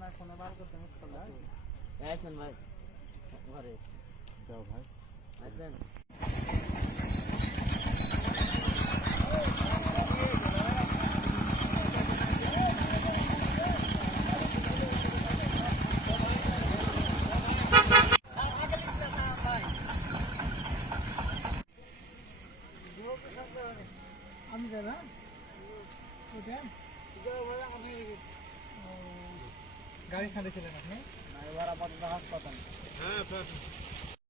ট্রাকের আগামের রাস্তা এটা যে পাল্টে খেয়ে ভাই। ঘরে যাও ভাই আমি দাদা গাড়ি ছাড়েছিলেন আপনি? এবার আপাতত হাসপাতাল।